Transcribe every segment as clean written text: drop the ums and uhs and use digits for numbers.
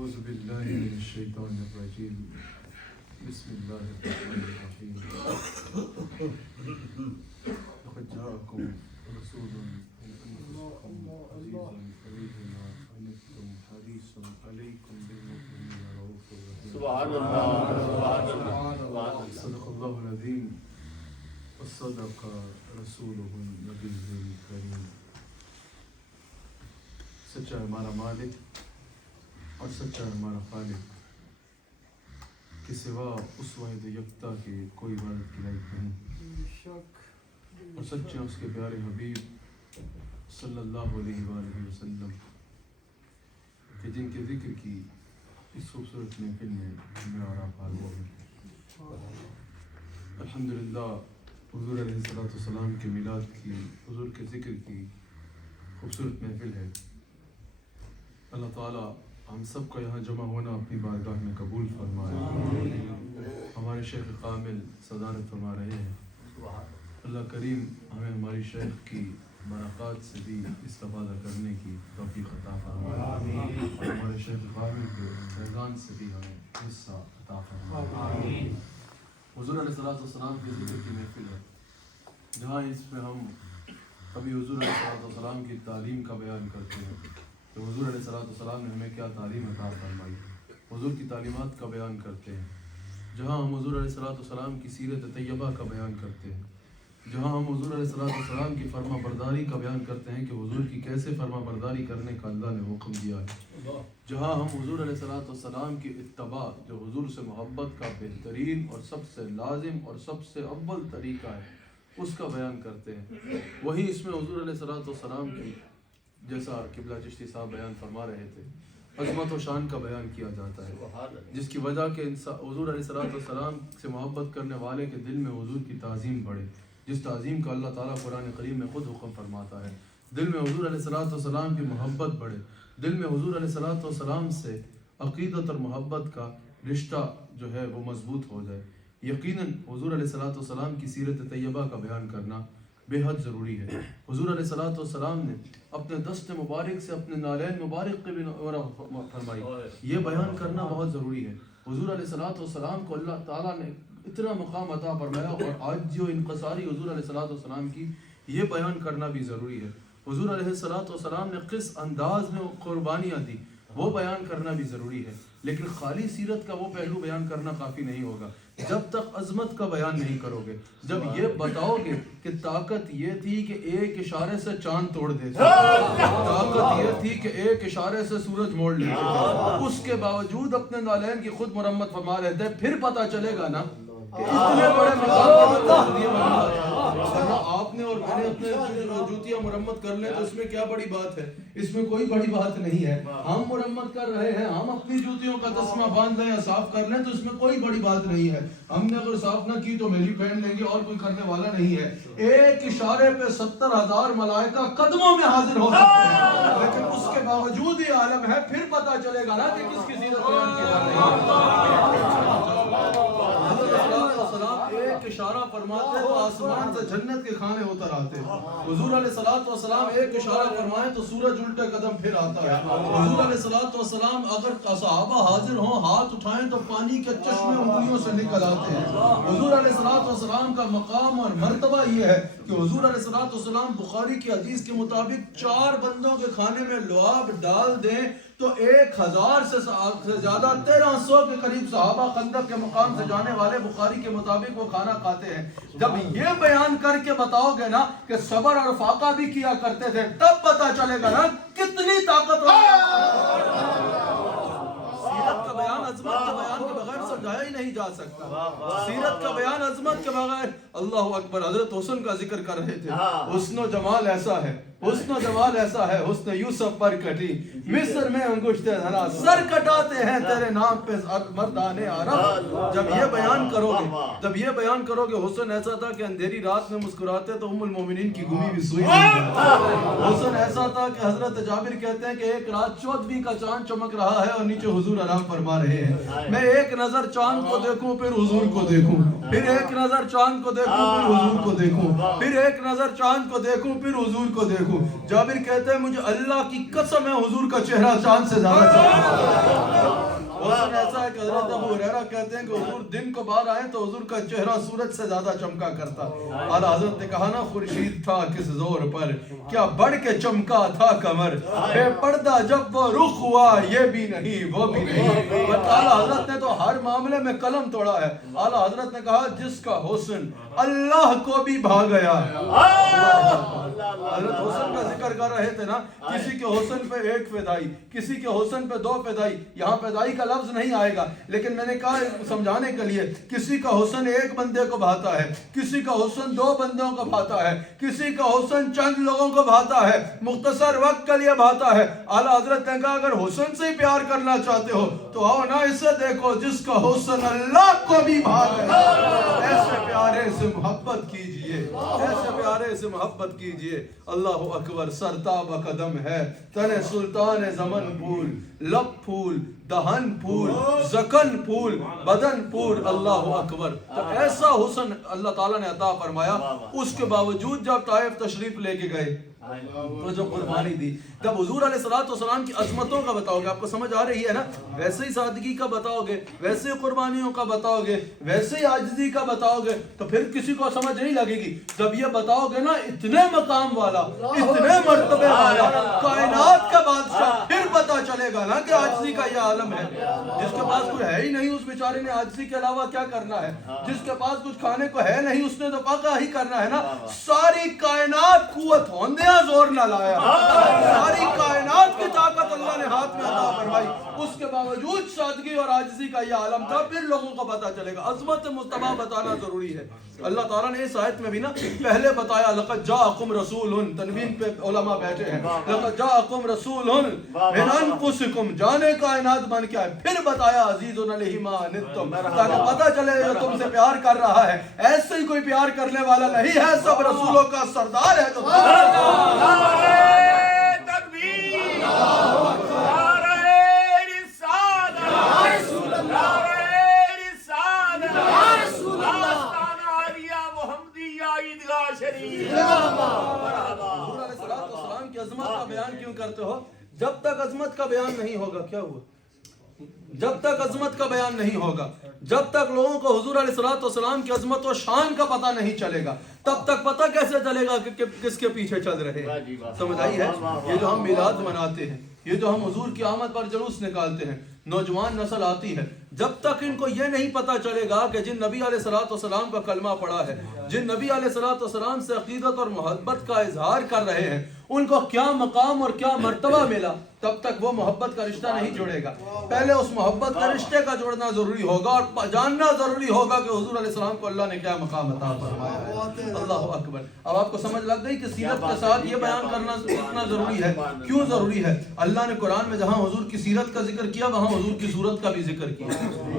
أعوذ بالله من الشيطان الرجيم بسم الله الرحمن الرحيم لقد جاءكم رسول من أنفسكم عزيز عليه ما عنتم حريص عليكم بالمؤمنين رؤوف رحيم سبحان الله صدق الله العظيم وصدق رسوله النبي الكريم. سچا ہمارا مالک اور سچا ہمارا خالق کے سوا اس واحد یکتا کے کوئی عبادت کی لائق نہیں، اور سچے اس کے پیارے حبیب صلی اللہ علیہ وآلہ وسلم کہ جن کے ذکر کی اس خوبصورت محفل میں میں اور آپ حاضر ہیں. الحمدللہ حضور علیہ السلام کے میلاد کی، حضور کے ذکر کی خوبصورت محفل ہے. اللہ تعالیٰ ہم سب کا یہاں جمع ہونا اپنی بارگاہ میں قبول فرمائے. ہمارے شیخ کامل صدارت فرما رہے ہیں. اللہ کریم ہمیں ہماری شیخ کی برکات سے بھی استفادہ کرنے کی توفیق عطا فرمائے، اور ہمارے شیخ کامل کے فیضان سے بھی ہمیں حصہ عطا فرمائے. حضور علیہ السلام کے ذکر کی محفل ہے، جہاں اس میں ہم کبھی حضور علیہ السلام کی تعلیم کا بیان کرتے ہیں کہ حضور علیہ السلام نے ہمیں کیا تعلیم عطا فرمائی، حضور کی تعلیمات کا بیان کرتے ہیں. جہاں ہم حضور علیہ السلام کی سیرت طیبہ کا بیان کرتے ہیں، جہاں ہم حضور علیہ السلام کی فرما برداری کا بیان کرتے ہیں کہ حضور کی کیسے فرما برداری کرنے کا اللہ نے حکم دیا ہے. جہاں ہم حضور علیہ السلام کی اتباع جو حضور سے محبت کا بہترین اور سب سے لازم اور سب سے اول طریقہ ہے اس کا بیان کرتے ہیں، وہیں اس میں حضور علیہ السلام کی جیسا قبلہ چشتی صاحب بیان فرما رہے تھے عظمت و شان کا بیان کیا جاتا ہے، جس کی وجہ کہ حضور علیہ السلام سے محبت کرنے والے کے دل میں حضور کی تعظیم بڑھے، جس تعظیم کا اللہ تعالیٰ قرآن کریم میں خود حکم فرماتا ہے. دل میں حضور علیہ السلام کی محبت بڑھے، دل میں حضور علیہ السلام سے عقیدت اور محبت کا رشتہ جو ہے وہ مضبوط ہو جائے. یقیناً حضور علیہ السلام کی سیرت طیبہ کا بیان کرنا بے حد ضروری ہے. حضور علیہ السلام نے اپنے دست مبارک سے اپنے نالین مبارک کے بھی فرمائی، یہ بیان کرنا بہت ضروری ہے. حضور علیہ السلام کو اللہ تعالیٰ نے اتنا مقام عطا فرمایا، اور آج جو انقصاری حضور علیہ السلام کی یہ بیان کرنا بھی ضروری ہے. حضور علیہ السلام نے کس انداز میں قربانیاں دی وہ بیان کرنا بھی ضروری ہے. لیکن خالی سیرت کا وہ پہلو بیان کرنا کافی نہیں ہوگا جب تک عظمت کا بیان نہیں کرو گے. جب یہ بتاؤ گے کہ طاقت یہ تھی کہ ایک اشارے سے چاند توڑ دیتے، طاقت یہ تھی کہ ایک اشارے سے سورج موڑ لیتے، اس کے باوجود اپنے نالین کی خود مرمت فرما رہے تھے، پھر پتہ چلے گا نا کہ اتنے بڑے مقام آپ نے اور میں نے اپنے جوتیاں مرمت کر لیں تو اس میں کیا بڑی بات ہے؟ اس میں کوئی بڑی بات نہیں ہے. ہم مرمت کر رہے ہیں، ہم اپنی جوتیوں کا تسمہ باندھ لیں یا صاف کر لیں تو اس میں کوئی بڑی بات نہیں ہے. ہم نے اگر صاف نہ کی تو میری پہن لیں گے اور کوئی کرنے والا نہیں ہے. ایک اشارے پہ 70,000 ملائکہ قدموں میں حاضر ہو سکتے ہیں، لیکن اس کے باوجود یہ عالم ہے، پھر پتہ چلے گا نا کہ کس کی سیرت بیان کی جا رہی ہے. ایک اشارہ فرماتے تو آسمان سے جنت کے کھانے اتر آتے. حضور علیہ السلام ایک اشارہ فرمائیں تو سورج الٹے قدم پھر آتا ہے. حضور علیہ السلام اگر صحابہ حاضر ہوں ہاتھ اٹھائیں تو پانی کے چشمے انگلیوں سے نکل آتے ہیں. حضور علیہ السلام کا مقام اور مرتبہ یہ ہے کہ حضور علیہ السلام بخاری کی حدیث کے مطابق 4 بندوں کے کھانے میں لعاب ڈال دیں تو 1000 سے زیادہ 1300 کے قریب صحابہ خندق کے مقام سے جانے والے بخاری کے مطابق وہ کھانا کھاتے ہیں. جب یہ بیان کر کے بتاؤ گے نا کہ صبر اور فاقہ بھی کیا کرتے تھے تب پتہ چلے گا نا کتنی طاقت ہو. سیرت کا بیان عظمت کے بیان کے بغیر سمجھایا ہی نہیں جا سکتا. سیرت کا بیان عظمت کے بغیر. اللہ اکبر. حضرت حسن کا ذکر کر رہے تھے. حسن و جمال ایسا ہے، حسن و جمال ایسا ہے، حسن یوسف پر کٹی مصر میں انگشت دھرا، سر کٹاتے ہیں تیرے نام پہ مردان عرب. جب یہ بیان کرو گے حسن ایسا تھا کہ اندھیری رات میں مسکراتے تو ام المومنین کی گمی بھی سوئی نہیں. حسن ایسا تھا کہ حضرت جابر کہتے ہیں کہ ایک رات 14ویں کا چاند چمک رہا ہے اور نیچے حضور آرام فرما رہے ہیں. میں ایک نظر چاند کو دیکھوں پھر حضور کو دیکھوں، پھر ایک نظر چاند کو دیکھوں پھر حضور کو دیکھوں، پھر ایک نظر چاند کو دیکھوں پھر حضور کو دیکھوں۔ جابر کہتے ہیں مجھے اللہ کی قسم ہے حضور کا چہرہ چاند سے زیادہ چمکا۔ حسن ایسا ہے کہ حضرت ابو ہریرہ کہتے ہیں کہ حضور دن کو باہر آئے تو حضور کا چہرہ سورج سے زیادہ چمکا کرتا۔ اعلیٰ حضرت نے کہا نا خورشید تھا کس زور پر، کیا بڑھ کے چمکا تھا قمر، بے پردہ جب وہ رخ ہوا یہ بھی نہیں وہ بھی نہیں۔ اعلیٰ حضرت نے تو ہر معاملے میں قلم توڑا ہے۔ اعلیٰ حضرت نے کہا جس کا حسن اللہ کو بھی بھا گیا۔ حضرت حسن کا ذکر کر رہے تھے نا، کسی کے حسن پہ ایک فدائی، کسی کے حسن پہ دو فدائی، یہاں فدائی کا لفظ نہیں آئے گا، لیکن میں نے کہا سمجھانے کے لیے کسی کا حسن ایک بندے کو بھاتا ہے، کسی کا حسن دو بندوں کو بھاتا ہے، کسی کا حسن چند لوگوں کو بھاتا ہے، مختصر وقت کے لیے بھاتا ہے۔ اعلیٰ حضرت نے کہا اگر حسن سے پیار کرنا چاہتے ہو تو آؤ نا اسے دیکھو جس کا حسن اللہ کو بھی بھا گیا۔ ایسے پیارے سے محبت کیجئے، ایسے پیارے سے محبت کیجئے۔ اللہ اکبر، سرتاب قدم ہے تن سلطان زمن پھول، لب پھول، دہن پھول، زکن پھول، بدن پھول۔ اللہ اکبر، تو ایسا حسن اللہ تعالیٰ نے عطا فرمایا۔ اس کے باوجود جب طائف تشریف لے کے گئے تو جو قربانی دی، جب حضور علیہ السلام کی عظمتوں کا بتاؤ گے، آپ کو سمجھ آ رہی ہے نا، ویسے ہی سادگی کا بتاؤ گے، ویسے ہی قربانیوں کا بتاؤ گے، ویسے ہی عاجزی کا بتاؤ گے، تو پھر کسی کو سمجھ نہیں لگے گی۔ جب یہ بتاؤ گے نا اتنے مقام والا، اتنے مرتبے والا، کائنات کا بادشاہ، پھر پتہ چلے گا نا کہ عاجزی کا یہ عالم ہے۔ جس کے پاس کوئی ہے ہی نہیں اس بیچارے نے عاجزی کے علاوہ کیا کرنا ہے، جس کے پاس کچھ کھانے کو ہے نہیں اس نے تو پکا ہی کرنا ہے نا۔ ساری کائنات قوت ہوندیا زور نہ لایا، ساری کائنات کی طاقت اللہ نے ہاتھ میں عطا فرمائی، اس کے باوجود سادگی اور عاجزی کا یہ عالم تھا۔ پھر لوگوں کو پتہ چلے گا، عظمت مصطفیٰ بتانا ضروری ہے۔ اللہ تعالیٰ نے اس آیت میں بھی نا پہلے بتایا لقد جاءکم رسول، تنوین پہ علماء بیٹھے ہیں، لقد جاءکم رسول من انفسکم، جانے کائنات بن کے آئے، پھر بتایا عزیز علیہ ما عنتم، تاکہ پتہ چلے جو تم سے پیار کر رہا ہے ایسے ہی کوئی پیار کرنے والا نہیں ہے، سب رسولوں کا سردار ہے۔ تو کی عظمت کا بیان کیوں کرتے ہو؟ جب تک عظمت کا بیان نہیں ہوگا، کیا ہوا؟ جب تک عظمت کا بیان نہیں ہوگا، جب تک لوگوں کو حضور علیہ السلام کی عظمت و شان کا پتہ نہیں چلے گا، تب تک پتہ کیسے چلے گا کہ کس کے پیچھے چل رہے ہیں؟ سمجھ آئی ہے؟ یہ جو ہم میلاد مناتے ہیں، یہ جو ہم حضور کی آمد پر جلوس نکالتے ہیں، نوجوان نسل آتی ہے، جب تک ان کو یہ نہیں پتہ چلے گا کہ جن نبی علیہ السلام کا کلمہ پڑھا ہے، جن نبی علیہ السلام سے عقیدت اور محبت کا اظہار کر رہے ہیں، ان کو کیا مقام اور کیا مرتبہ ملا، تب تک وہ محبت کا رشتہ نہیں جڑے گا۔ پہلے اس محبت کا رشتے کا جوڑنا ضروری ہوگا اور جاننا ضروری ہوگا کہ حضور علیہ السلام کو اللہ نے کیا مقام عطا فرمایا ہے۔ اللہ اکبر۔ اب آپ کو سمجھ لگ گئی کہ سیرت کے ساتھ یہ بیان کرنا اتنا ضروری ہے۔ کیوں ضروری ہے؟ اللہ نے قرآن میں جہاں حضور کی سیرت کا ذکر کیا وہاں حضور کی صورت کا بھی ذکر کیا۔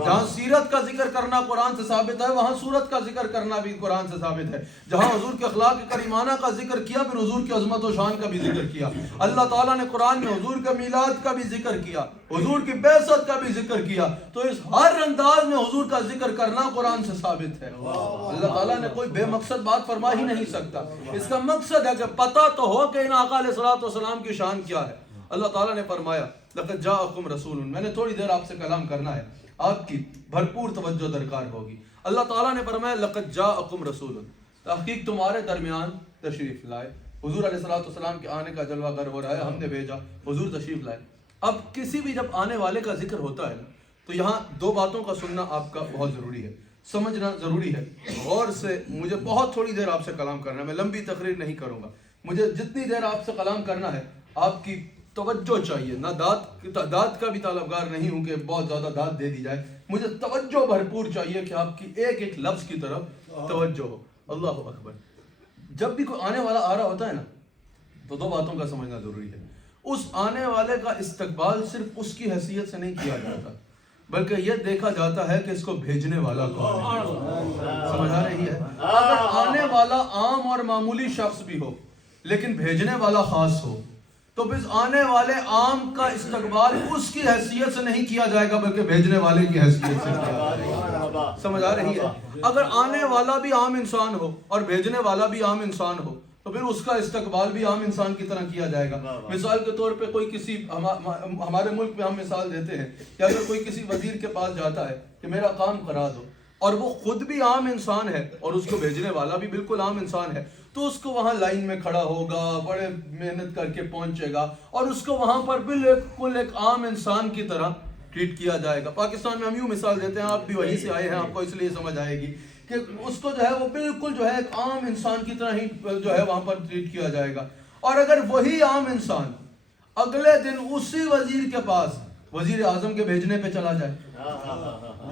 جہاں سیرت کا ذکر کرنا قرآن سے ثابت ہے وہاں صورت کا ذکر کرنا بھی قرآن سے ثابت ہے۔ جہاں حضور کے اخلاق کریمانہ کا ذکر کیا پھر حضور کی عظمت و شان کا بھی ذکر کیا۔ اللہ تعالیٰ نے قرآن میں حضور کے میلاد کا بھی ذکر کیا، حضور کی بعثت کا بھی ذکر کیا، تو اس ہر انداز میں حضور کا ذکر کرنا قرآن سے ثابت ہے۔ اللہ تعالیٰ نے کوئی بے مقصد بات فرما ہی نہیں سکتا۔ اس کا مقصد ہے کہ پتہ تو ہو کہ ان آقا علیہ السلام کی شان کیا ہے۔ اللہ تعالیٰ نے فرمایا لقد جاءکم رسول، میں نے تھوڑی دیر آپ سے کلام کرنا ہے، آپ کی بھرپور توجہ درکار ہوگی۔ اللہ تعالیٰ نے فرمایا لقد جاءکم رسول، تحقیق تمہارے درمیان تشریف لائے۔ حضور علیہ السلام کے آنے کا جلوہ گر ہو رہا ہے، ہم نے بھیجا، حضور تشریف لائے۔ اب کسی بھی جب آنے والے کا ذکر ہوتا ہے تو یہاں دو باتوں کا سننا آپ کا بہت ضروری ہے، سمجھنا ضروری ہے۔ غور سے مجھے بہت تھوڑی دیر آپ سے کلام کرنا ہے، میں لمبی تقریر نہیں کروں گا، مجھے جتنی دیر آپ سے کلام کرنا ہے آپ کی توجہ چاہیے، نہ داد کا بھی طلبگار نہیں ہوں کہ بہت زیادہ داد دے دی جائے، مجھے توجہ بھرپور چاہیے کہ آپ کی ایک ایک لفظ کی طرف توجہ ہو۔ اللہ اکبر۔ جب بھی کوئی آنے والا آ رہا ہوتا ہے نا تو دو باتوں کا سمجھنا ضروری ہے۔ اس آنے والے کا استقبال صرف اس کی حیثیت سے نہیں کیا جاتا بلکہ یہ دیکھا جاتا ہے کہ اس کو بھیجنے والا کون ہے۔ سمجھ آ رہی ہے؟ اگر آنے والا عام اور معمولی شخص بھی ہو لیکن بھیجنے والا خاص ہو تو پھر آنے والے عام کا استقبال اس کی حیثیت سے نہیں کیا جائے گا بلکہ بھیجنے والے کی حیثیت سے کیا جائے گا. سمجھ آ رہی ہے؟ اگر آنے والا بھی عام انسان ہو اور بھیجنے والا بھی عام انسان ہو تو پھر اس کا استقبال بھی عام انسان کی طرح کیا جائے گا. مثال کے طور پہ کوئی کسی ہمارے ملک میں ہم مثال دیتے ہیں کہ اگر کوئی کسی وزیر کے پاس جاتا ہے کہ میرا کام کرا دو، اور وہ خود بھی عام انسان ہے اور اس کو بھیجنے والا بھی بالکل عام انسان ہے، تو اس کو وہاں لائن میں کھڑا ہوگا، بڑے محنت کر کے پہنچے گا اور اس کو وہاں پر بالکل ایک عام انسان کی طرح ٹریٹ کیا جائے گا. پاکستان میں ہم یوں مثال دیتے ہیں، آپ بھی وہیں سے آئے ہیں، آپ کو اس لیے سمجھ آئے گی کہ اس کو جو ہے وہ بالکل جو ہے ایک عام انسان کی طرح ہی جو ہے وہاں پر ٹریٹ کیا جائے گا. اور اگر وہی عام انسان اگلے دن اسی وزیر کے پاس وزیر اعظم کے بھیجنے پہ چلا جائے،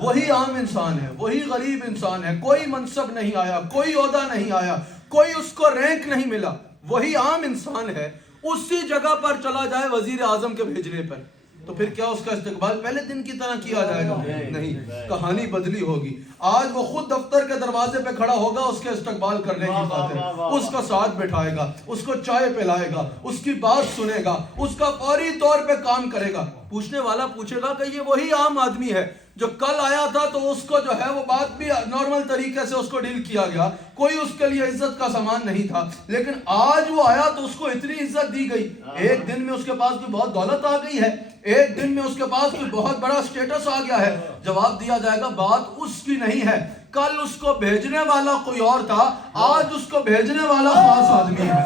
وہی عام انسان ہے، وہی غریب انسان ہے، کوئی منصب نہیں آیا، کوئی عہدہ نہیں آیا، کوئی اس کو رینک نہیں ملا، وہی عام انسان ہے، اسی جگہ پر چلا جائے وزیر اعظم کے بھیجنے پر، تو پھر کیا اس کا استقبال پہلے دن کی طرح کیا جائے گا؟ نہیں، کہانی بدلی ہوگی. آج وہ خود دفتر کے دروازے پہ کھڑا ہوگا اس کے استقبال کرنے کی خاطر، اس کا ساتھ بٹھائے گا، اس کو چائے پلائے گا، اس کی بات سنے گا، اس کا فوری طور پہ کام کرے گا. پوچھنے والا پوچھے گا کہ یہ وہی عام آدمی ہے جو کل آیا تھا تو اس کو جو ہے وہ بات بھی نارمل طریقے سے اس کو ڈیل کیا گیا، کوئی اس کے لیے عزت کا سامان نہیں تھا، لیکن آج وہ آیا تو اس کو اتنی عزت دی گئی. ایک دن میں اس کے پاس کوئی بہت دولت آ گئی ہے، ایک دن میں اس کے پاس کوئی بہت بڑا سٹیٹس آ گیا ہے. جواب دیا جائے گا بات اس کی نہیں ہے، کل اس کو بھیجنے والا کوئی اور تھا، آج اس کو بھیجنے والا خاص آدمی ہے.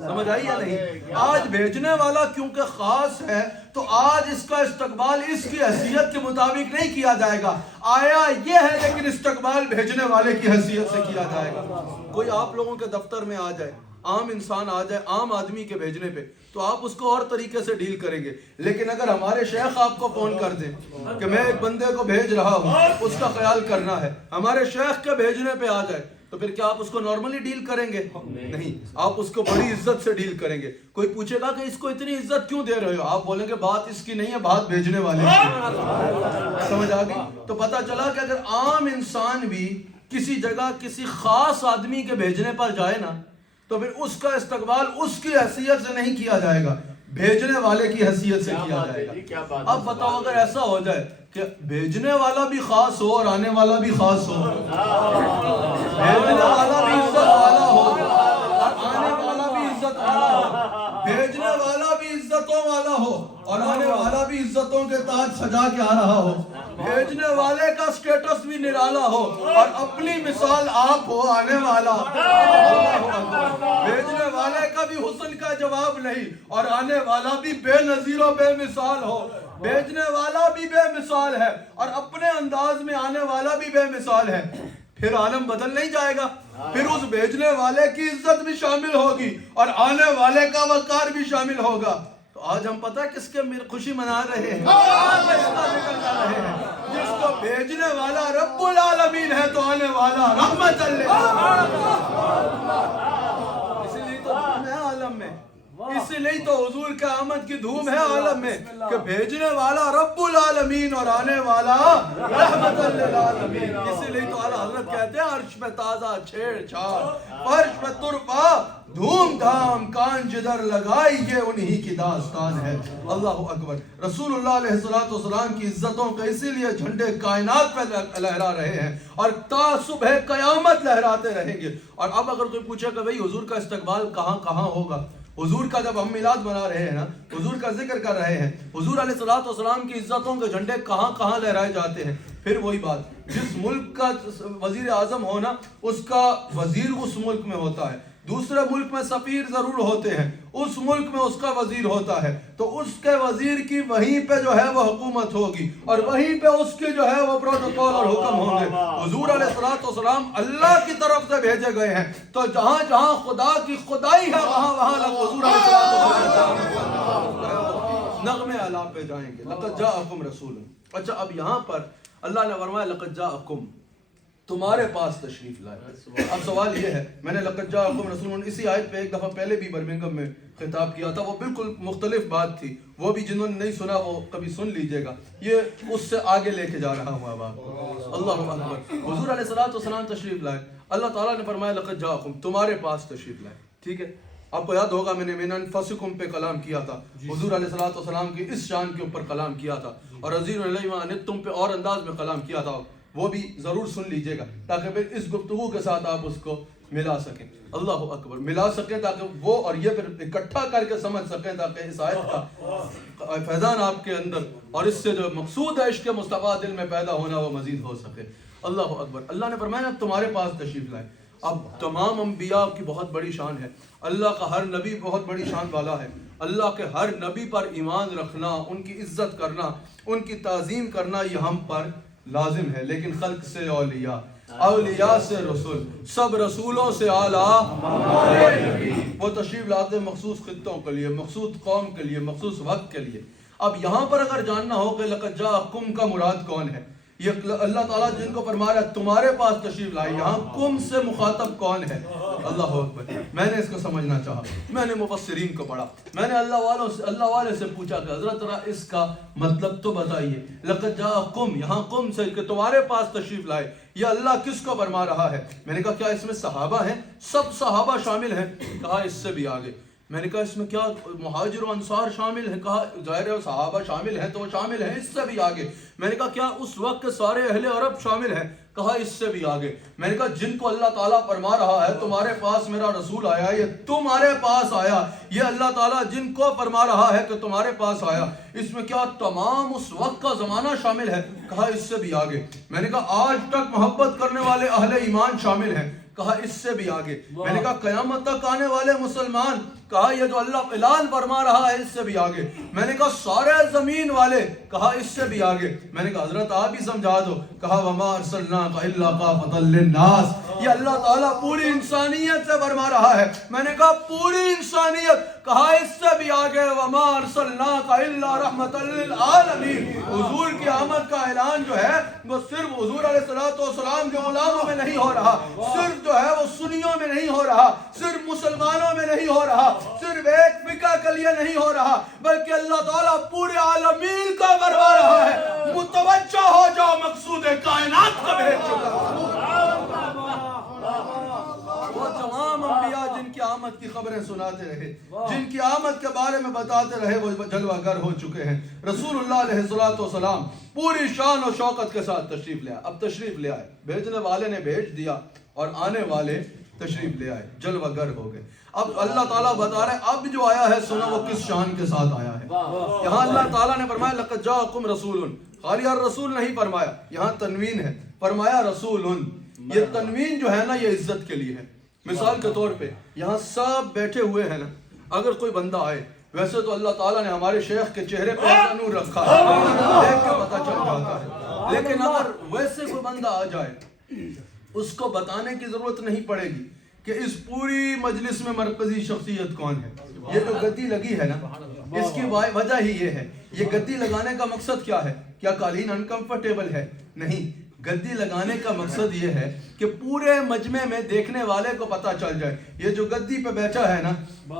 سمجھ آئی یا نہیں؟ آج بھیجنے والا کیونکہ خاص ہے تو آج اس کا استقبال اس کی حیثیت کے مطابق نہیں کیا جائے گا. آیا یہ ہے لیکن استقبال بھیجنے والے کی حیثیت سے کیا جائے گا. کوئی آپ لوگوں کے دفتر میں آ جائے، عام انسان آ جائے عام آدمی کے بھیجنے پہ، تو آپ اس کو اور طریقے سے ڈیل کریں گے. لیکن اگر ہمارے شیخ آپ کو فون کر دیں کہ میں ایک بندے کو بھیج رہا ہوں، اس کا خیال کرنا ہے، ہمارے شیخ کے بھیجنے پہ آ جائے، تو پھر کیا آپ اس کو نارملی ڈیل کریں گے؟ نہیں، آپ اس کو بڑی عزت سے ڈیل کریں گے. کوئی پوچھے گا کہ اس کو اتنی عزت کیوں دے رہے ہو، آپ بولیں گے بات اس کی نہیں ہے، بات بھیجنے والے کی. سمجھ آ گئی؟ تو پتہ چلا کہ اگر عام انسان بھی کسی جگہ کسی خاص آدمی کے بھیجنے پر جائے نا، تو پھر اس کا استقبال اس کی حیثیت سے نہیں کیا جائے گا، بھیجنے والے کی حیثیت سے کیا جائے گا. اب بتاؤ اگر ایسا ہو جائے کہ بھیجنے والا بھی خاص ہو اور آنے والا بھی خاص ہو، بھیجنے والا بھی عزت والا ہو اور آنے والا بھی عزت والا ہو، بھیجنے والا بھی عزتوں والا ہو اور آنے والا بھی عزتوں کے تاج سجا کے آ رہا ہو، بھیجنے والے کا سٹیٹس بھی نرالا ہو اور اپنی مثال آپ ہو آنے والا، بھیجنے والے کا بھی حسن کا جواب نہیں اور آنے والا بھی بے نظیر و بے مثال ہو، بھیجنے والا بھی بے مثال ہے اور اپنے انداز میں آنے والا بھی بے مثال ہے. پھر عالم بدل نہیں جائے گا، پھر اس بھیجنے والے کی عزت بھی شامل ہوگی اور آنے والے کا وقار بھی شامل ہوگا. تو آج ہم پتہ کس کے خوشی منا رہے ہیں، کس کا ذکر کر رہے ہیں؟ جس کو بھیجنے والا رب العالمین ہے تو آنے والا رحمت للعالمین. اسی لیے تو دھوم ہے عالم میں، اسی لیے تو حضور کے آمد کی دھوم ہے عالم میں کہ بھیجنے والا رب العالمین اور آنے والا رحمت للعالمین. اسی لیے تو اعلیٰ حضرت کہتے ہیں عرش پہ تازہ چھیڑ چھاڑ، فرش پہ ترپا دھوم دھام، کان جدھر لگائی یہ انہی کی داستان ہے. اللہ اکبر. رسول اللہ علیہ السلام کی عزتوں کا اسی لیے جھنڈے کائنات پہ لہرا رہے ہیں اور تا صبح قیامت لہراتے رہیں گے. اور اب اگر کوئی پوچھے کہ بھئی حضور کا استقبال کہاں کہاں ہوگا، حضور کا جب ہم میلاد منا رہے ہیں نا، حضور کا ذکر کر رہے ہیں، حضور علیہ السلام کی عزتوں کے جھنڈے کہاں کہاں لہرائے جاتے ہیں. پھر وہی بات، جس ملک کا وزیر اعظم ہونا اس کا وزیر اس ملک میں ہوتا ہے، دوسرے ملک میں سفیر ضرور ہوتے ہیں، اس ملک میں اس کا وزیر ہوتا ہے، تو اس کے وزیر کی وہیں پہ جو ہے وہ حکومت ہوگی اور وہیں پہ اس کی جو ہے وہ پروٹوکول اور حکم ہوں گے. حضور علیہ السلام اللہ کی طرف سے بھیجے گئے ہیں، تو جہاں جہاں خدا کی خدائی ہے وہاں وہاں حضور علیہ السلام نغمے اعلیٰ پہ جائیں گے. لقد جاءکم رسول. اچھا اب یہاں پر اللہ نے فرمایا لقد جاءکم، تمہارے پاس تشریف لائے. اب سوال یہ ہے، میں نے لقد جاءکم رسول اسی آیت پہ ایک دفعہ پہلے بھی برمنگھم میں خطاب کیا تھا، وہ بالکل مختلف بات تھی، وہ بھی جنہوں نے نہیں سنا وہ کبھی سن لیجئے گا، یہ اس سے آگے لے کے جا رہا ہوں اب آپ کو. اللہ اکبر. حضور علیہ السلام تشریف لائے، اللہ تعالیٰ نے فرمایا لقد جاءکم، تمہارے پاس تشریف لائے. ٹھیک ہے، آپ کو یاد ہوگا میں نے من انفسکم پہ کلام کیا تھا، حضور علیہ الصلوۃ والسلام کی اس شان کے اوپر کلام کیا تھا، اور عزیز علیہ ما عنتم پہ اور انداز میں کلام کیا تھا، وہ بھی ضرور سن لیجئے گا تاکہ پھر اس گفتگو کے ساتھ آپ اس کو ملا سکیں. اللہ اکبر، ملا سکیں تاکہ وہ اور یہ پھر اکٹھا کر کے سمجھ سکیں، تاکہ اس آیت کا فیضان آپ کے اندر اور اس سے جو مقصود ہے عشق مصطفیٰ دل میں پیدا ہونا وہ مزید ہو سکے. اللہ اکبر. اللہ نے فرمایا تمہارے پاس تشریف لائے. اب تمام انبیاء کی بہت بڑی شان ہے، اللہ کا ہر نبی بہت بڑی شان والا ہے. اللہ کے ہر نبی پر ایمان رکھنا، ان کی عزت کرنا، ان کی تعظیم کرنا یہ ہم پر لازم ہے. لیکن خلق سے اولیاء، اولیاء سے رسول، سب رسولوں سے اعلیٰ وہ تشریف لاتے مخصوص خطوں کے لیے، مخصوص قوم کے لیے، مخصوص وقت کے لیے. اب یہاں پر اگر جاننا ہو کہ لقد جاءکم کا مراد کون ہے، یہ اللہ تعالیٰ جن کو فرما رہا ہے تمہارے پاس تشریف لائے، یہاں کم سے مخاطب کون ہے؟ اللہ اکبر. میں نے اس کو سمجھنا چاہا، میں نے مفسرین کو پڑھا، میں نے اللہ والے سے پوچھا کہ حضرت ذرا اس کا مطلب تو بتائیے. لقد جاءکم، یہاں کم سے کہ تمہارے پاس تشریف لائے، یہ اللہ کس کو فرما رہا ہے؟ میں نے کہا کیا اس میں صحابہ ہیں؟ سب صحابہ شامل ہیں. کہا اس سے بھی آگے. میں نے کہا اس میں کیا مہاجر و انصار شامل ہیں؟ کہا ظاہر ہے صحابہ شامل ہیں تو وہ شامل ہیں. اس سے بھی آگے. میں نے کہا کیا اس وقت کے سارے اہل عرب شامل ہیں؟ کہا اس سے بھی آگے. میں نے کہا جن کو اللہ تعالیٰ فرما رہا ہے تمہارے پاس میرا رسول آیا، یہ تمہارے پاس آیا، یہ اللہ تعالیٰ جن کو فرما رہا ہے کہ تمہارے پاس آیا، اس میں کیا تمام اس وقت کا زمانہ شامل ہے؟ کہا اس سے بھی آگے. میں نے کہا آج تک محبت کرنے والے اہل ایمان شامل ہیں. کہا اس سے بھی آگے. میں نے کہا قیامت تک آنے والے مسلمان. کہا یہ جو اللہ اعلان فرما رہا ہے اس سے بھی آگے. میں نے کہا سارے زمین والے. کہا اس سے بھی آگے. میں نے کہا حضرت آپ ہی سمجھا دو. کہا وما ارسلناک الا کافۃ للناس، یہ اللہ تعالیٰ پوری انسانیت سے فرما رہا ہے. میں نے کہا پوری انسانیت. کہا اس سے بھی آگے وما ارسلناک الا رحمۃ للعالمین. حضور کی آمد کا اعلان جو ہے وہ صرف حضور علیہ الصلوۃ والسلام کے غلاموں میں نہیں ہو رہا، صرف جو ہے وہ سنیوں میں نہیں ہو رہا، صرف مسلمانوں میں نہیں ہو رہا، صرف ایک فقہ کے لیے نہیں ہو رہا، بلکہ اللہ تعالیٰ پورے عالمین کا فرما رہا ہے. متوجہ ہو جاؤ، مقصود کائنات کا بھیج چکا. وہ تمام انبیاء جن کی آمد کی خبریں سناتے رہے، جن کی آمد کے بارے میں بتاتے رہے، وہ جلوہ گر ہو چکے ہیں. رسول اللہ علیہ الصلوۃ والسلام پوری شان و شوقت کے ساتھ تشریف لے آئے. اب تشریف لے آئے، بھیجنے والے نے بھیج دیا اور آنے والے تشریف لے آئے، جلوہ گر ہو گئے. اب اللہ تعالیٰ بتا رہے اب جو آیا ہے سنا وہ کس شان کے ساتھ آیا ہے. یہاں اللہ تعالیٰ نے فرمایا لقد جاءکم رسول، خالی الرسول نہیں فرمایا، یہاں تنوین ہے، فرمایا رسول. یہ تنوین جو ہے نا یہ عزت کے لیے ہے. مثال کے طور پہ یہاں سب بیٹھے ہوئے ہیں نا، اگر کوئی بندہ آئے، ویسے تو اللہ تعالیٰ نے ہمارے شیخ کے چہرے پہ ایسا نور رکھا ہے، دیکھ کے پتہ چل جاتا ہے. لیکن اگر ویسے کوئی بندہ آ جائے، اس کو بتانے کی ضرورت نہیں پڑے گی کہ اس پوری مجلس میں مرکزی شخصیت کون ہے. یہ جو گدی لگی ہے نا، اس کی وجہ ہی یہ ہے. یہ گدی لگانے کا مقصد کیا ہے؟ کیا قالین انکمفرٹیبل ہے؟ نہیں. گدی لگانے کا مقصد یہ ہے کہ پورے مجمع میں دیکھنے والے کو پتہ چل جائے یہ جو گدی پہ بیٹھا ہے نا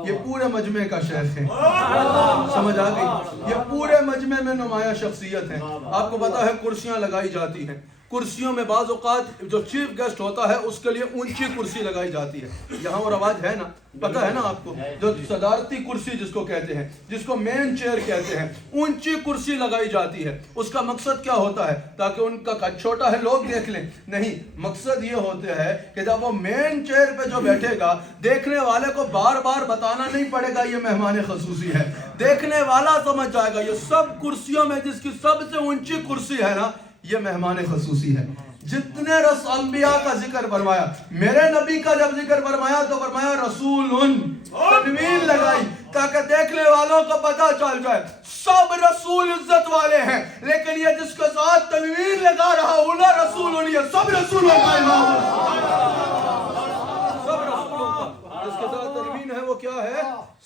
یہ پورے مجمع کا شیخ ہے. سمجھ آ گئی؟ یہ پورے مجمع میں نمایاں شخصیت ہے. آپ کو پتہ ہے کرسیاں لگائی جاتی ہیں، کرسیوں میں بعض اوقات جو چیف گیسٹ ہوتا ہے اس کے لیے اونچی کرسی لگائی جاتی ہے. یہاں وہ رواج ہے نا، پتہ ہے نا آپ کو، جو صدارتی کرسی جس کو کہتے ہیں، جس کو مین چیئر کہتے ہیں، اونچی کرسی لگائی جاتی ہے. اس کا مقصد کیا ہوتا ہے؟ تاکہ ان کا قد چھوٹا ہے لوگ دیکھ لیں؟ نہیں، مقصد یہ ہوتا ہے کہ جب وہ مین چیئر پہ جو بیٹھے گا دیکھنے والے کو بار بار بتانا نہیں پڑے گا یہ مہمان خصوصی ہے. دیکھنے والا سمجھ جائے گا یہ سب کرسیوں میں جس کی سب سے اونچی کرسی ہے نا یہ مہمان خصوصی ہے. جتنے انبیاء کا ذکر فرمایا، میرے نبی کا جب ذکر فرمایا تو فرمایا رسول، تنوین لگائی تاکہ دیکھنے والوں کو پتہ چل جائے سب رسول عزت والے ہیں. لیکن یہ جس کے ساتھ تنوین لگا رہا انہیں رسول، یہ سب رسولوں کا امام ہے. سب رسولوں کا جس کے ساتھ تنوین ہے وہ کیا ہے؟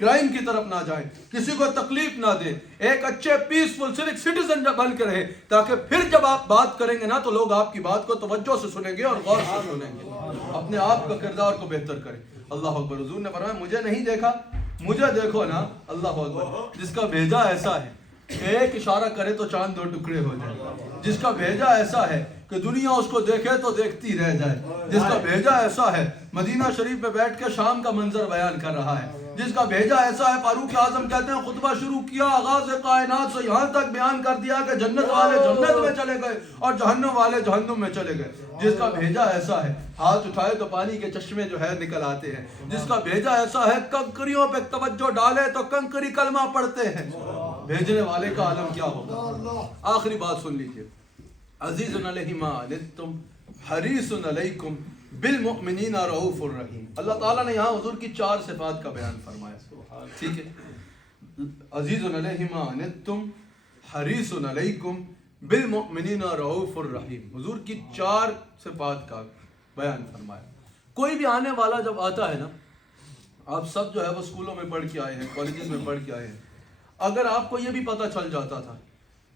کرائم کی طرف نہ جائیں، کسی کو تکلیف نہ دیں، ایک اچھے پیسفل سوک سٹیزن بن کے رہیں، تاکہ پھر جب آپ بات کریں گے نا تو لوگ آپ کی بات کو توجہ سے سنیں گے اور غور سے سنیں گے۔ اپنے آپ کا کردار کو بہتر کریں۔ اللہ اکبر۔ حضور نے فرمایا مجھے نہیں دیکھا، مجھے دیکھو نا۔ اللہ اکبر۔ جس کا بھیجا ایسا ہے ایک اشارہ کرے تو چاند دو ٹکڑے ہو جائے، جس کا بھیجا ایسا ہے کہ دنیا اس کو دیکھے تو دیکھتی رہ جائے، جس کا بھیجا ایسا ہے مدینہ شریف میں بیٹھ کے شام کا منظر بیان کر رہا ہے، جس کا بھیجا ایسا ہے فاروق اعظم کہتے ہیں خطبہ شروع کیا آغاز کائنات سے یہاں تک بیان کر دیا کہ جنت والے جنت میں چلے گئے اور جہنم والے جہنم میں چلے گئے۔ جس کا بھیجا ایسا ہے ہاتھ اٹھائے تو پانی کے چشمے جو ہے نکل آتے ہیں، جس کا بھیجا ایسا ہے کنکریوں پہ توجہ ڈالے تو کنکری کلمہ پڑھتے ہیں۔ بھیجنے والے کا عالم کیا ہوگا؟ آخری بات سن لیجئے، عزیز علیہ ما عنتم حریص علیکم بالمؤمنین رؤوف الرحیم۔ اللہ تعالیٰ نے یہاں حضور کی 4 صفات کا بیان فرمایا، ٹھیک ہے؟ عزیز علیہ ما عنتم حریص علیکم بالمؤمنین رؤوف الرحیم، حضور کی 4 صفات کا بیان فرمایا۔ کوئی بھی آنے والا جب آتا ہے نا، آپ سب جو ہے وہ اسکولوں میں پڑھ کے آئے ہیں، کالجز میں پڑھ کے آئے ہیں، اگر آپ کو یہ بھی پتہ چل جاتا تھا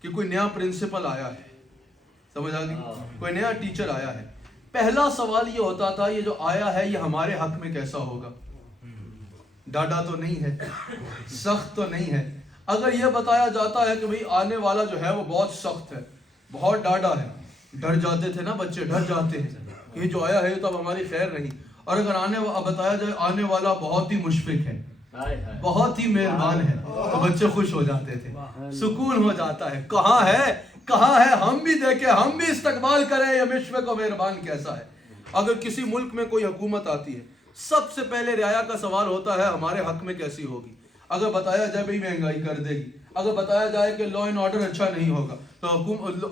کہ کوئی نیا پرنسپل آیا ہے، سمجھ آ گئی، کوئی نیا ٹیچر آیا ہے، پہلا سوال یہ ہوتا تھا یہ جو آیا ہے یہ ہمارے حق میں کیسا ہوگا؟ ڈاڈا تو نہیں ہے، سخت تو نہیں ہے۔ اگر یہ بتایا جاتا ہے کہ بھئی آنے والا جو ہے وہ بہت سخت ہے، بہت ڈاڈا ہے، ڈر جاتے تھے نا بچے، ڈر جاتے ہیں یہ جو آیا ہے تو اب ہماری خیر نہیں۔ اور اگر بتایا جائے آنے والا بہت ہی مشفق ہے، بہت ہی مہربان ہے، تو بچے خوش ہو جاتے تھے، سکون ہو جاتا ہے۔ کہاں ہے ہم بھی دیکھیں، ہم بھی استقبال کریں یہ مشفق و مہربان کیسا ہے۔ اگر کسی ملک میں کوئی حکومت آتی ہے سب سے پہلے رعایا کا سوال ہوتا ہے ہمارے حق میں کیسی ہوگی۔ اگر بتایا جائے بھئی مہنگائی کر دے گی، اگر بتایا جائے کہ لا اینڈ آرڈر اچھا نہیں ہوگا تو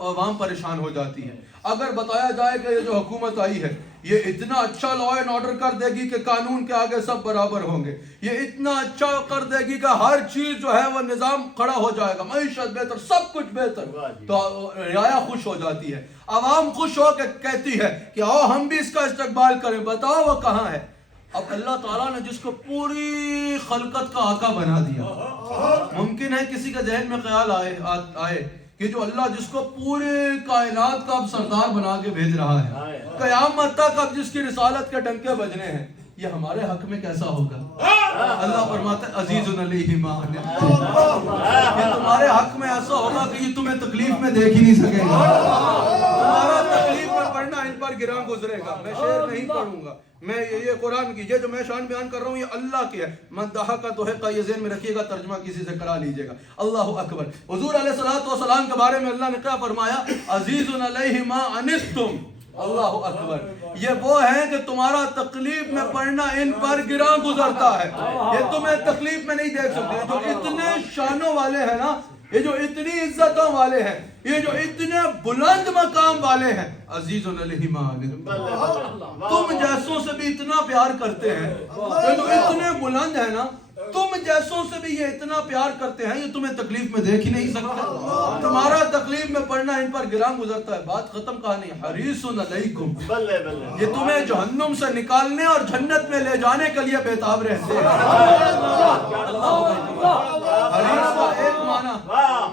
عوام پریشان ہو جاتی ہے۔ اگر بتایا جائے کہ یہ جو حکومت آئی ہے یہ اتنا اچھا لا اینڈ آرڈر کر دے گی کہ قانون کے آگے سب برابر ہوں گے، یہ اتنا اچھا کر دے گی کہ ہر چیز جو ہے وہ نظام کھڑا ہو جائے گا، معیشت بہتر، سب کچھ بہتر، تو رعایا خوش ہو جاتی ہے، عوام خوش ہو کے کہتی ہے کہ آؤ ہم بھی اس کا استقبال کریں، بتاؤ وہ کہاں ہے۔ اب اللہ تعالیٰ نے جس کو پوری خلقت کا آقا بنا دیا، ممکن ہے کسی کے ذہن میں خیال آئے کہ جو اللہ جس کو پورے کائنات کا اب سردار بنا کے بھیج رہا ہے، قیامت تک اب جس کی رسالت کے ڈنکے بجنے ہیں، یہ ہمارے حق میں کیسا ہوگا؟ اللہ فرماتا ہے عزیز علیہ ما عنتم، یہ تمہارے حق میں ایسا ہوگا کہ یہ تمہیں تکلیف میں دیکھ ہی نہیں سکے گا، تمہارا تکلیف میں پڑھنا ان پر گراں گزرے گا۔ میں شعر نہیں پڑھوں گا، میں یہ قرآن کی، یہ جو میں شان بیان کر رہا ہوں یہ اللہ کی ہے، من دہا کا تو ہے کا، یہ ذہن میں رکھیے گا، ترجمہ کسی سے کرا لیجئے گا۔ اللہ اکبر۔ حضور علیہ السلام کے بارے میں اللہ نے کیا فرمایا؟ عزیز علیہ ما عنتم۔ اللہ اکبر۔ یہ وہ ہیں کہ تمہارا تکلیف میں پڑھنا ان پر گراں گزرتا ہے، یہ تمہیں تکلیف میں نہیں دیکھ سکتے، جو اتنے شانوں والے ہیں نا، یہ جو اتنی عزتوں والے ہیں، یہ جو اتنے بلند مقام والے ہیں، عزیز علیہ ما عنتم، تم جیسوں سے بھی اتنا پیار کرتے ہیں، یہ جو اتنے بلند ہیں نا، تم جیسوں سے بھی یہ اتنا پیار کرتے ہیں، یہ تمہیں تکلیف میں دیکھ ہی نہیں سکتے، تمہارا تکلیف میں پڑھنا ان پر گراں گزرتا ہے۔ بات ختم کہانی، حریص علیکم، یہ تمہیں جہنم سے نکالنے اور جنت میں لے جانے کے لیے بےتاب رہتے ہیں۔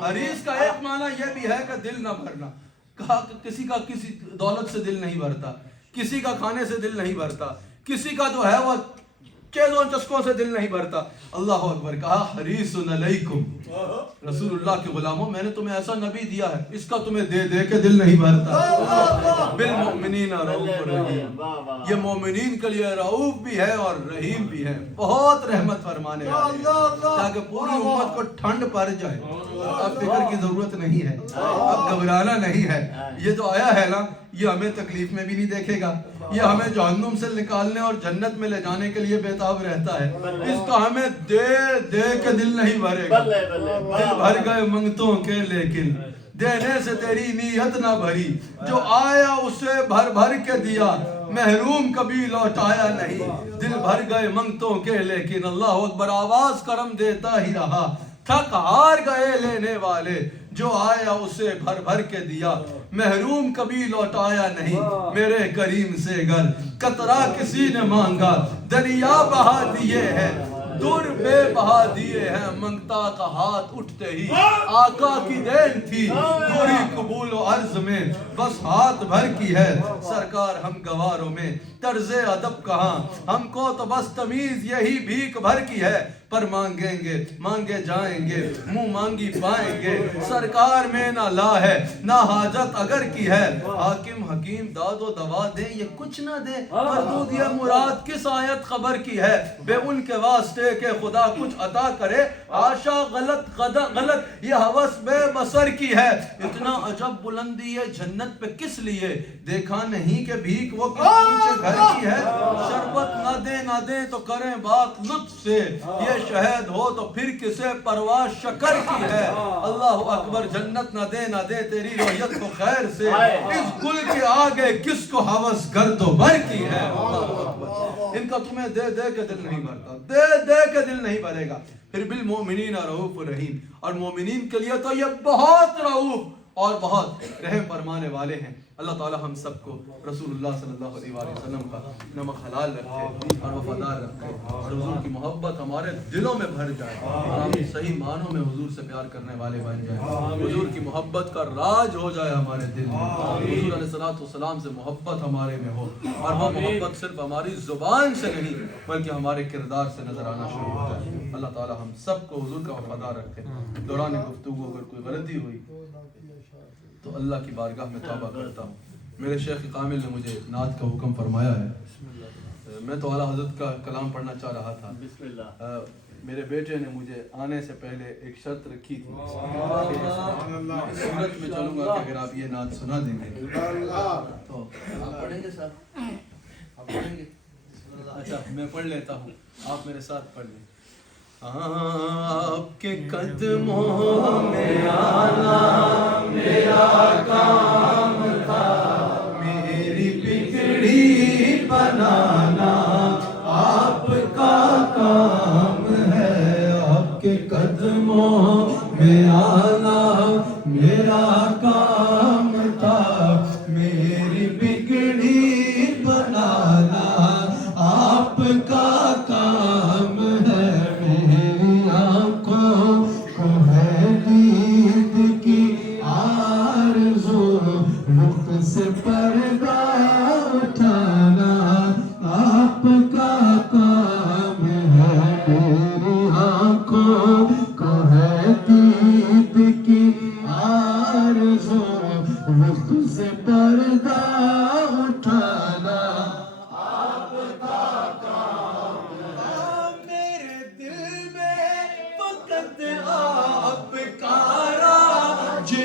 حریص کا ایک معنی یہ بھی ہے کہ دل نہ بھرنا، کہا کہ کسی کا کسی دولت سے دل نہیں بھرتا، کسی کا کھانے سے دل نہیں بھرتا، کسی کا جو ہے وہ چیزوں چسکوں سے دل نہیں بھرتا۔ اللہ اکبر۔ کہا حریص علیکم، رسول اللہ کے غلاموں میں نے تمہیں ایسا نبی دیا ہے اس کا تمہیں دے دے کے دل نہیں بھرتا۔ بالمؤمنین رؤوف رحیم، یہ مومنین کے لیے رؤوف بھی ہے اور رحیم بھی ہے، بہت رحمت فرمانے والے ہیں، تاکہ پوری امت کو ٹھنڈ پڑ جائے۔ اب فکر کی ضرورت نہیں ہے، اب گھبرانا نہیں ہے، یہ جو آیا ہے نا یہ ہمیں تکلیف میں بھی نہیں دیکھے گا، یہ ہمیں جہنم سے نکالنے اور جنت میں لے جانے کے لیے بےتاب رہتا ہے، اس کا ہمیں دے دے کے دل نہیں بھرے گا۔ دل بھر گئے منگتوں کے لیکن دینے سے تیری نیت نہ بھری، جو آیا اسے بھر بھر کے دیا، محروم کبھی لوٹایا نہیں۔ دل بھر گئے منگتوں کے لیکن، اللہ اکبر، آواز کرم دیتا ہی رہا، تھک ہار گئے لینے والے، جو آیا اسے بھر بھر کے دیا، محروم کبھی لوٹایا نہیں۔ میرے کریم سے گر قطرہ کسی نے مانگا، دریا بہا دیے ہے، دور بے بہا دیے ہیں منگتا کا ہاتھ اٹھتے ہی آقا کی دین تھی دوری قبول و عرض میں بس ہاتھ بھر کی ہے سرکار ہم گواروں میں طرز ادب کہاں ہم کو تو بس تمیز یہی بھیک بھر کی ہے پر مانگیں گے مانگے جائیں گے منہ مانگی پائیں گے سرکار میں نہ لا ہے نہ حاجت اگر کی ہے حاکم حکیم داد و دوا دے یہ کچھ نہ دے مردود یہ مراد کس آیت خبر کی ہے بے ان کے واسطے کہ خدا کچھ عطا کرے آشا غلط غلط یہ ہوس بے بسر کی ہے اتنا عجب بلندی ہے جنت پہ کس لیے دیکھا نہیں کہ بھیک وہ کس اونچے گھر کی ہے شربت نہ دیں تو کریں بات لطف سے یہ شہد ہو تو پھر کسے پرواز شکر کی ہے اللہ اکبر جنت نہ دے تیری رویت کو خیر سے اس گل کے آگے کس کو ہوس گرد و بر کی ہے اللہ اکبر ان کا تمہیں دے کے دل نہیں بھرتا دے کے دل نہیں بھرے گا پھر بالمؤمنین رؤوف رحیم اور مومنین کے لیے تو یہ بہت رؤوف اور بہت رحم فرمانے والے ہیں اللہ تعالی ہم سب کو رسول اللہ صلی اللہ علیہ وآلہ وسلم کا نمک حلال رکھے اور وفادار رکھے اور حضور کی محبت ہمارے دلوں میں بھر جائے اور ہم صحیح معنوں میں حضور سے پیار کرنے والے بن جائیں حضور کی محبت کا راج ہو جائے ہمارے دل میں حضور علیہ السلام سے محبت ہمارے میں ہو اور وہ محبت صرف ہماری زبان سے نہیں بلکہ ہمارے کردار سے نظر آنا شروع ہو جائے اللہ تعالی ہم سب کو حضور کا وفادار رکھے دوران گفتگو اگر کوئی غلطی ہوئی تو اللہ کی بارگاہ میں توبہ کرتا ہوں میرے شیخ کامل نے مجھے نعت کا حکم فرمایا ہے میں تو اعلیٰ حضرت کا کلام پڑھنا چاہ رہا تھا میرے بیٹے نے مجھے آنے سے پہلے ایک شرط رکھی تھی اس صورت میں چلوں گا کہ اگر آپ یہ نعت سنا دیں گے تو آپ پڑھیں گے صاحب آپ پڑھیں گے اچھا میں پڑھ لیتا ہوں آپ میرے ساتھ پڑھ لیں آپ کے قدموں میں آنا میرا کام تھا میری بگڑی بنانا آپ کا کام ہے آپ کے قدموں میں آنا میرا کام تھا میری بگڑی بنانا آپ کا کام ہے سے پردہ اٹھانا آپ کا کام ہے میری آنکھوں کو ہے دید کی آرزو رخ سے پردہ اٹھانا آپ کا کام ہے میرے دل میں فقط آپ کا راج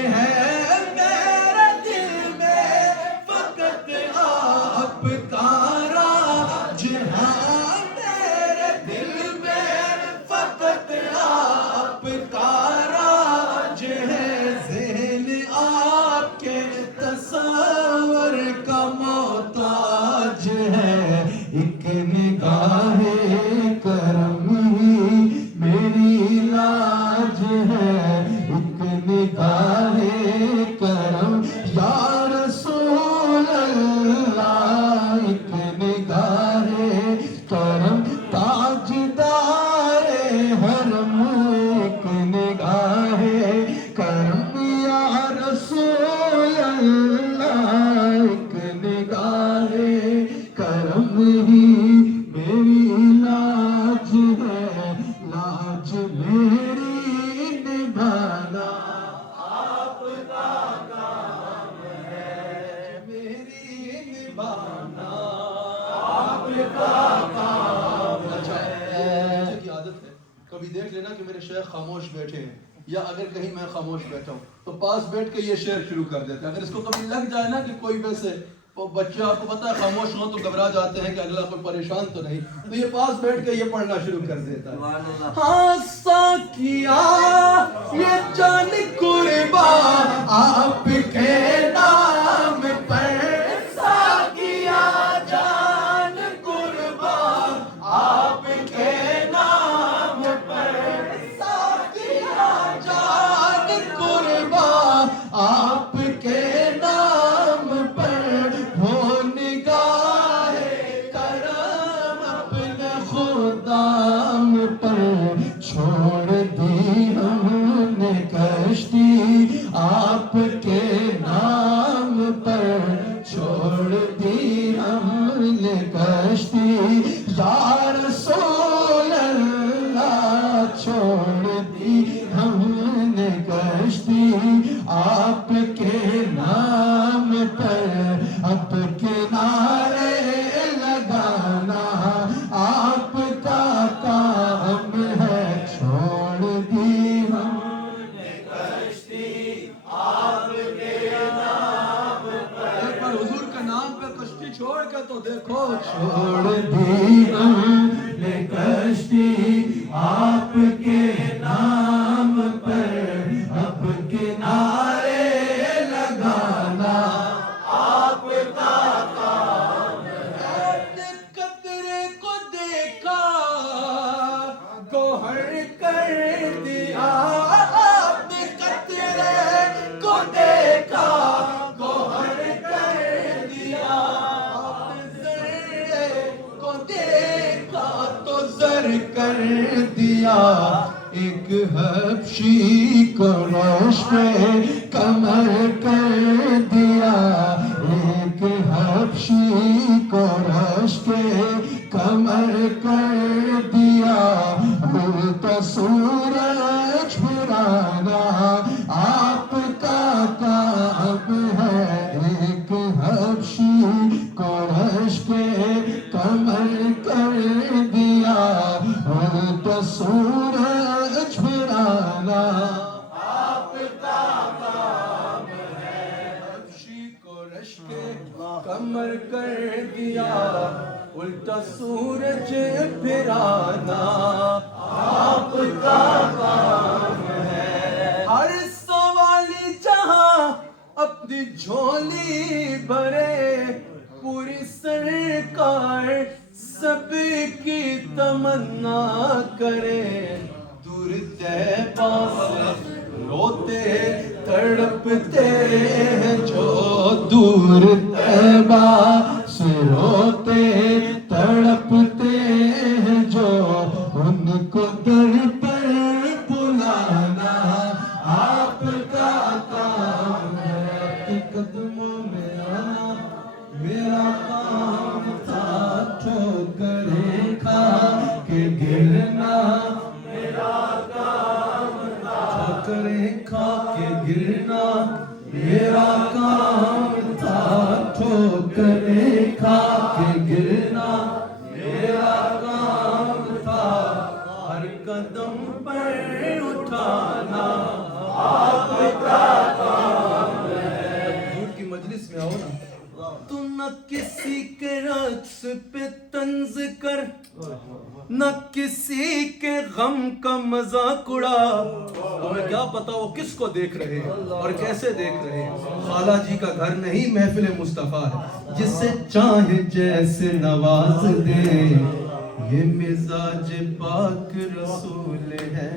ہے ایک نگاہ کرم ہی میری لاج ہے ایک نگاہ کرم یا رسول اللہ ایک نگاہ کرم تاجدار حرم ایک نگاہ کرم یا رسول اللہ ایک نگاہ کرم ہی میری لاج ہے لاج میری نبھانا آپ کا کام ہے میری نبھانا آپ کا کام ہے کی عادت ہے کبھی دیکھ لینا کہ میرے شیخ خاموش بیٹھے ہیں یا اگر کہیں میں خاموش بیٹھا ہوں تو پاس بیٹھ کے یہ شعر شروع کر دیتے ہیں اگر اس کو کبھی لگ جائے نا کہ کوئی ویسے بچے آپ کو پتا ہے خاموش ہوں تو گھبرا جاتے ہیں کہ اگلا کوئی پریشان تو نہیں تو یہ پاس بیٹھ کے یہ پڑھنا شروع کر دیتا ہے ہاں کیا یہ جان قربان آپ کے نام پر کیا جان قربان آپ کے نام پر کیا جان قربان آپ کے نام پر ہو نگاہ کرم اپنے خدام پر کشتی یا رسول اللہ چھوڑ دی ہم نے کشتی آپ کے نام پر اب کنارے لگانا آپ کا کام ہے چھوڑ دی ہم نے کشتی آپ کے نام پر ایک بار حضور کے نام پہ کشتی چھوڑ کے تو دیکھو چھوڑ دی ہم نے کشتی آپ کے نام پر اب کنارے لگانا آپ کا کام ہے قطرے کو دیکھا گوہر کر دیا آپ نے قطرے کو دیکھا گوہر کر دیا آپ نے ذرے کو دیکھا تو زر کر دیا ایک حبشی کو رش پہ کمر کر دیا ایک حبشی کو رش پہ کمر کر دیا الٹا سورج پھرانا آپ کا کام ہے ایک حبشی کو رش پہ کمر کر دیا الٹا سورج پھرانا آپ کا کام ہے حبشی کو رش پہ کمر کر دیا الٹا سورج پھرانا آپ کا کام ہے ہر سوالی جہاں اپنی جھولی بھرے پوری سرکار سب کی تمنا کرے دور طیبہ سے روتے تڑپتے ہیں جو دور طیبہ سے روتے تڑپتے ہیں جو ان کو در پر بلانا آپ کا کام ہے قدموں میں آنا میرا کام تھا ٹھوکریں کھا کے گرنا میرا کام تھا ٹھوکریں کھا کے گرنا میرا کام تھا ٹھوکریں کھا کے گرنا میرا کام تھا ہر قدم پر اٹھانا آپ کا کام ہے حضور کی مجلس میں آؤ نا تو نہ کسی کے رقص پہ طنز کر نہ کسی کے غم کا مذاق اڑا ہمیں کیا پتا وہ کس کو دیکھ رہے ہیں اور کیسے دیکھ رہے ہیں خالہ جی کا گھر نہیں محفل مصطفیٰ ہے جسے چاہے جیسے نواز دے یہ مزاج پاک رسول ہے